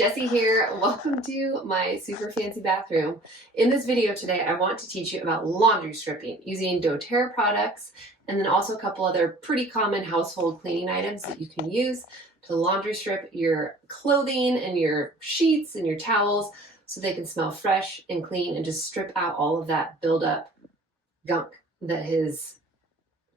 Jessie here. Welcome to my super fancy bathroom. In this video today, I want to teach you about laundry stripping using doTERRA products and then also a couple other pretty common household cleaning items that you can use to laundry strip your clothing and your sheets and your towels so they can smell fresh and clean and just strip out all of that buildup gunk that has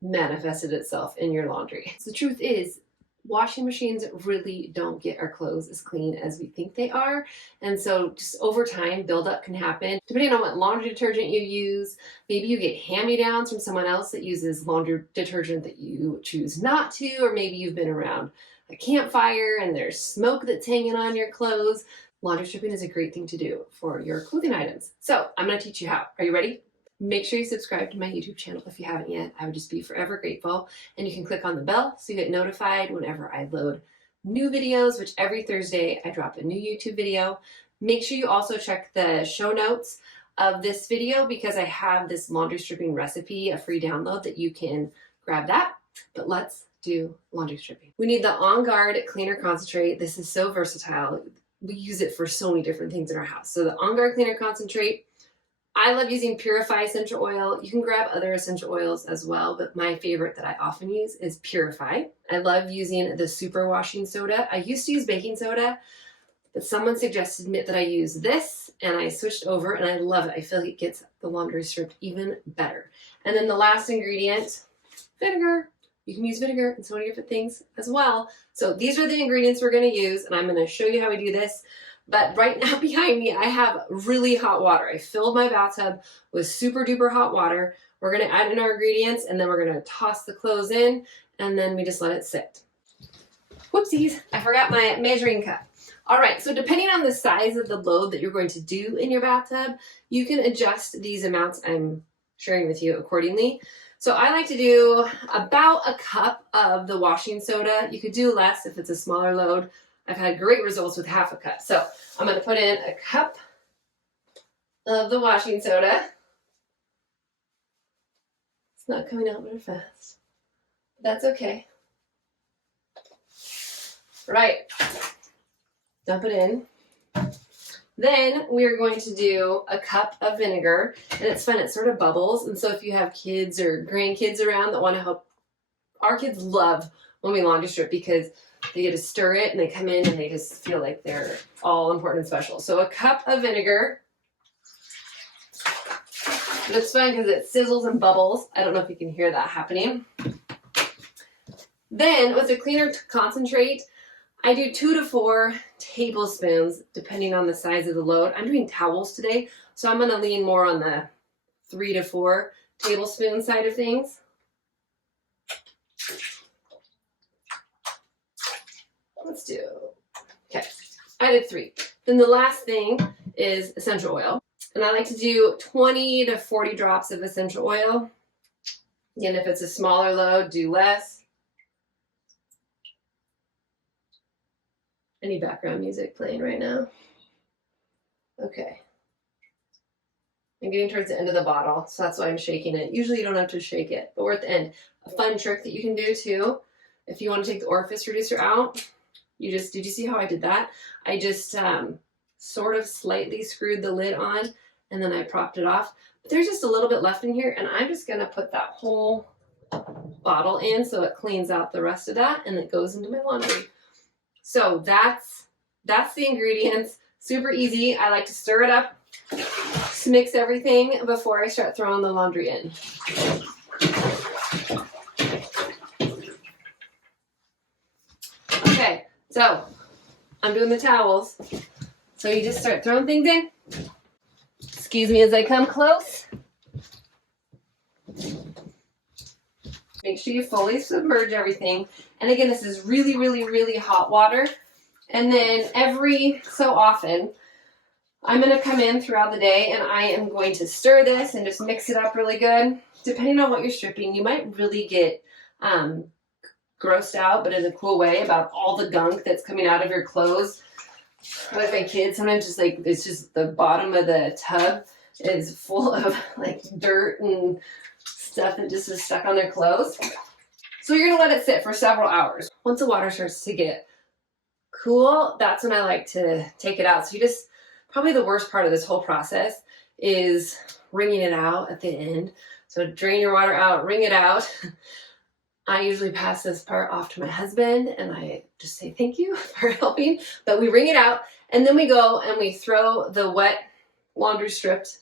manifested itself in your laundry. So the truth is, washing machines really don't get our clothes as clean as we think they are. And so just over time, buildup can happen. Depending on what laundry detergent you use, maybe you get hand-me-downs from someone else that uses laundry detergent that you choose not to, or maybe you've been around a campfire and there's smoke that's hanging on your clothes. Laundry stripping is a great thing to do for your clothing items. So I'm gonna teach you how. Are you ready? Make sure you subscribe to my YouTube channel if you haven't yet. I would just be forever grateful. And you can click on the bell so you get notified whenever I load new videos, which every Thursday I drop a new YouTube video. Make sure you also check the show notes of this video because I have this laundry stripping recipe, a free download that you can grab that. But let's do laundry stripping. We need the On Guard Cleaner Concentrate. This is so versatile. We use it for so many different things in our house. So the On Guard Cleaner Concentrate, I love using Purify essential oil. You can grab other essential oils as well, but my favorite that I often use is Purify. I love using the super washing soda. I used to use baking soda, but someone suggested me that I use this and I switched over and I love it. I feel like it gets the laundry stripped even better. And then the last ingredient, vinegar. You can use vinegar in so many different things as well. So these are the ingredients we're gonna use and I'm gonna show you how we do this. But right now behind me, I have really hot water. I filled my bathtub with super duper hot water. We're gonna add in our ingredients and then we're gonna toss the clothes in and then we just let it sit. Whoopsies, I forgot my measuring cup. All right, so depending on the size of the load that you're going to do in your bathtub, you can adjust these amounts I'm sharing with you accordingly. So I like to do about a cup of the washing soda. You could do less if it's a smaller load. I've had great results with half a cup. So I'm going to put in a cup of the washing soda. It's not coming out very fast. That's okay. Right. Dump it in. Then we're going to do a cup of vinegar. And it's fun. It sort of bubbles. And so if you have kids or grandkids around that want to help, our kids love when we laundry strip because they get to stir it and they come in and they just feel like they're all important and special. So a cup of vinegar. It's fun because it sizzles and bubbles. I don't know if you can hear that happening. Then with the cleaner concentrate, I do 2 to 4 tablespoons depending on the size of the load. I'm doing towels today, so I'm going to lean more on the 3 to 4 tablespoon side of things. Let's do, okay, I did 3. Then the last thing is essential oil. And I like to do 20 to 40 drops of essential oil. Again, if it's a smaller load, do less. Any background music playing right now? Okay. I'm getting towards the end of the bottle, so that's why I'm shaking it. Usually you don't have to shake it, but we're at the end. A fun trick that you can do too, if you want to take the orifice reducer out, did you see how I did that? I just sort of slightly screwed the lid on and then I propped it off. But there's just a little bit left in here and I'm just gonna put that whole bottle in so it cleans out the rest of that and it goes into my laundry. So that's the ingredients. Super easy. I like to stir it up, just mix everything before I start throwing the laundry in. Okay. So, I'm doing the towels. So you just start throwing things in. Excuse me as I come close. Make sure you fully submerge everything. And again, this is really, really, really hot water. And then every so often, I'm going to come in throughout the day and I am going to stir this and just mix it up really good. Depending on what you're stripping, you might really get grossed out, but in a cool way, about all the gunk that's coming out of your clothes. With my kids, sometimes just like, it's just the bottom of the tub is full of like dirt and stuff that just is stuck on their clothes. So you're gonna let it sit for several hours. Once the water starts to get cool, that's when I like to take it out. So you just, probably the worst part of this whole process is wringing it out at the end. So drain your water out, wring it out. I usually pass this part off to my husband and I just say thank you for helping, but we wring it out and then we go and we throw the wet laundry stripped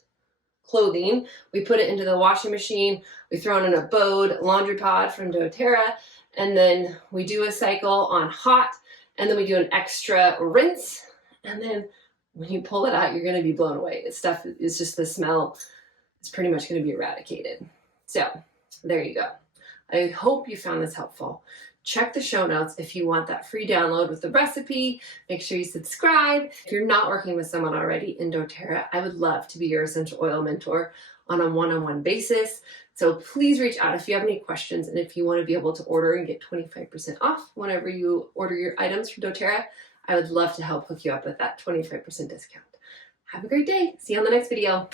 clothing. We put it into the washing machine. We throw it in a Bode laundry pod from doTERRA, and then we do a cycle on hot, and then we do an extra rinse, and then when you pull it out, you're going to be blown away. This stuff is just, the smell is pretty much going to be eradicated. So there you go. I hope you found this helpful. Check the show notes if you want that free download with the recipe. Make sure you subscribe. If you're not working with someone already in doTERRA, I would love to be your essential oil mentor on a one-on-one basis. So please reach out if you have any questions, and if you want to be able to order and get 25% off whenever you order your items from doTERRA, I would love to help hook you up with that 25% discount. Have a great day. See you on the next video.